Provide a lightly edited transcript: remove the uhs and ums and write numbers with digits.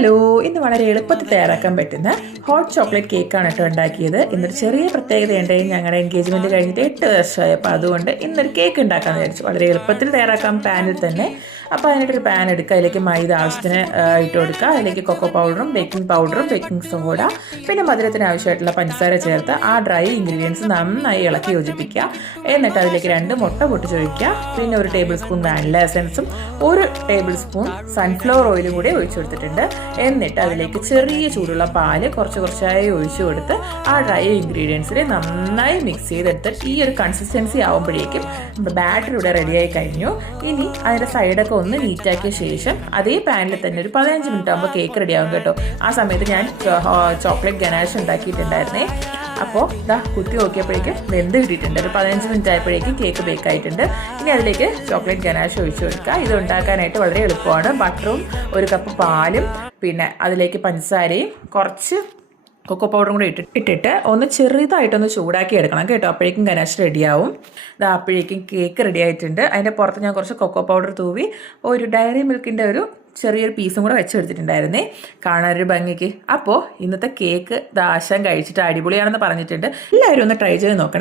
Hello, ഇന്ന് വളരെ എളുപ്പത്തിൽ തയ്യാറാക്കാൻ പറ്റുന്ന ഹോട്ട് ചോക്ലേറ്റ് കേക്കാണ് കേട്ടോ ഉണ്ടാക്കിയത്. ഇന്നൊരു ചെറിയ പ്രത്യേകതയുണ്ട്. ഞങ്ങളുടെ എൻഗേജ്മെൻറ്റ് കഴിഞ്ഞിട്ട് 8 വർഷമായി. അപ്പോൾ അതുകൊണ്ട് ഇന്നൊരു കേക്ക് ഉണ്ടാക്കാമെന്ന് വിചാരിച്ചു. വളരെ എളുപ്പത്തിൽ തയ്യാറാക്കാം പാനിൽ തന്നെ. അപ്പോൾ അതിനായിട്ടൊരു പാൻ എടുക്കുക, അതിലേക്ക് മൈദ ആവശ്യത്തിന് ഇട്ട് കൊടുക്കുക. അതിലേക്ക് കൊക്കോ പൗഡറും ബേക്കിംഗ് പൗഡറും ബേക്കിംഗ് സോഡ പിന്നെ മധുരത്തിന് ആവശ്യമായിട്ടുള്ള പഞ്ചസാര ചേർത്ത് ആ ഡ്രൈ ഇൻഗ്രീഡിയൻസ് നന്നായി ഇളക്കി യോജിപ്പിക്കുക. എന്നിട്ട് അതിലേക്ക് 2 മുട്ട പൊട്ടിച്ചൊഴിക്കുക. പിന്നെ 1 ടേബിൾ സ്പൂൺ വാനില എസൻസും 1 ടേബിൾ സ്പൂൺ സൺഫ്ലവർ ഓയിലും കൂടി ഒഴിച്ചു കൊടുത്തിട്ടുണ്ട്. എന്നിട്ട് അതിലേക്ക് ചെറിയ ചൂടുള്ള പാല് കുറച്ചായി ഒഴിച്ചു കൊടുത്ത് ആ ഡ്രൈ ഇൻഗ്രീഡിയൻസിൽ നന്നായി മിക്സ് ചെയ്തെടുത്ത് ഈ ഒരു കൺസിസ്റ്റൻസി ആവുമ്പോഴേക്കും നമ്മുടെ ബാറ്റർ ഇവിടെ റെഡിയായി കഴിഞ്ഞു. ഇനി അതിൻ്റെ സൈഡൊക്കെ ഒന്ന് നീറ്റാക്കിയ ശേഷം അതേ പാനിൽ തന്നെ ഒരു 15 മിനിറ്റ് ആകുമ്പോൾ കേക്ക് റെഡിയാകും കേട്ടോ. ആ സമയത്ത് ഞാൻ ചോക്ലേറ്റ് ഗനാഷ് ഉണ്ടാക്കിയിട്ടുണ്ടായിരുന്നേ. അപ്പോൾ ഇതാ കുത്തി നോക്കിയപ്പോഴേക്കും വെന്ത് കിട്ടിയിട്ടുണ്ട്. ഒരു 15 മിനിറ്റ് ആയപ്പോഴേക്കും കേക്ക് ബേക്ക് ആയിട്ടുണ്ട്. ഇനി അതിലേക്ക് ചോക്ലേറ്റ് ഗനാഷ് ഒഴിച്ചു കൊടുക്കുക. ഇത് ഉണ്ടാക്കാനായിട്ട് വളരെ എളുപ്പമാണ്. ബട്ടറും 1 കപ്പ് പാലും പിന്നെ അതിലേക്ക് പഞ്ചസാരയും കുറച്ച് കൊക്കോ പൗഡറും കൂടി ഇട്ടിട്ട് ഒന്ന് ചെറുതായിട്ടൊന്ന് ചൂടാക്കി എടുക്കണം കേട്ടോ. അപ്പോഴേക്കും ഗനാഷ് റെഡിയാവും. അപ്പോഴേക്കും കേക്ക് റെഡി ആയിട്ടുണ്ട്. അതിൻ്റെ പുറത്ത് ഞാൻ കുറച്ച് കൊക്കോ പൗഡർ തൂവി ഒരു ഡയറി മിൽക്കിൻ്റെ ഒരു ചെറിയൊരു പീസും കൂടെ വെച്ചെടുത്തിട്ടുണ്ടായിരുന്നേ, കാണാനൊരു ഭംഗിക്ക്. അപ്പോൾ ഇന്നത്തെ കേക്ക് ദാശം കഴിച്ചിട്ട് അടിപൊളിയാണെന്ന് പറഞ്ഞിട്ടുണ്ട്. എല്ലാവരും ഒന്ന് ട്രൈ ചെയ്ത് നോക്കണേ.